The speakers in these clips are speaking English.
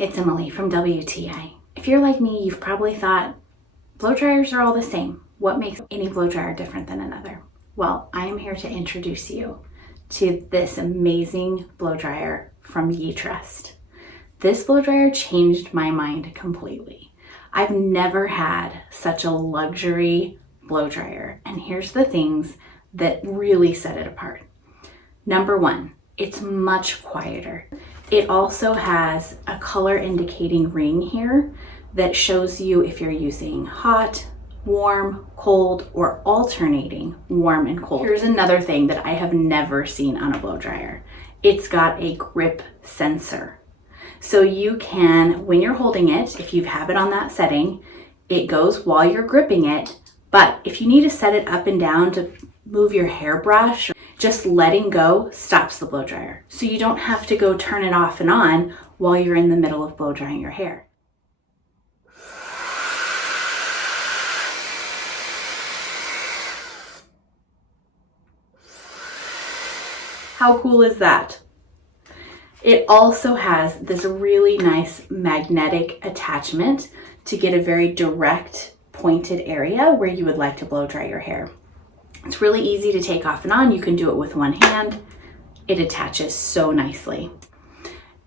it's Emily from WTI. If you're like me, you've probably thought blow dryers are all the same. What makes any blow dryer different than another? Well, I am here to introduce you to this amazing blow dryer from Yitrust. This blow dryer changed my mind completely. I've never had such a luxury blow dryer, and here's the things that really set it apart. Number one, it's much quieter. It also has a color indicating ring here that shows you if you're using hot, warm, cold, or alternating warm and cold. Here's another thing that I have never seen on a blow dryer. It's got a grip sensor. So you can, when you're holding it, if you have it on that setting, it goes while you're gripping it. But if you need to set it up and down to move your hairbrush, just letting go stops the blow dryer. So you don't have to go turn it off and on while you're in the middle of blow drying your hair. How cool is that? It also has this really nice magnetic attachment to get a very direct pointed area where you would like to blow dry your hair. It's really easy to take off and on. You can do it with one hand. It attaches so nicely.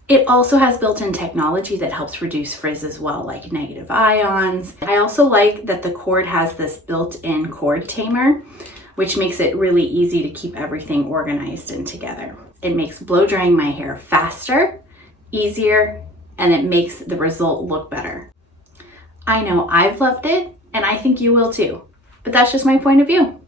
It also has built-in technology that helps reduce frizz as well, like negative ions. I also like that the cord has this built-in cord tamer, which makes it really easy to keep everything organized and together. It makes blow drying my hair faster, easier, and it makes the result look better. I know I've loved it, and I think you will too, but that's just my point of view.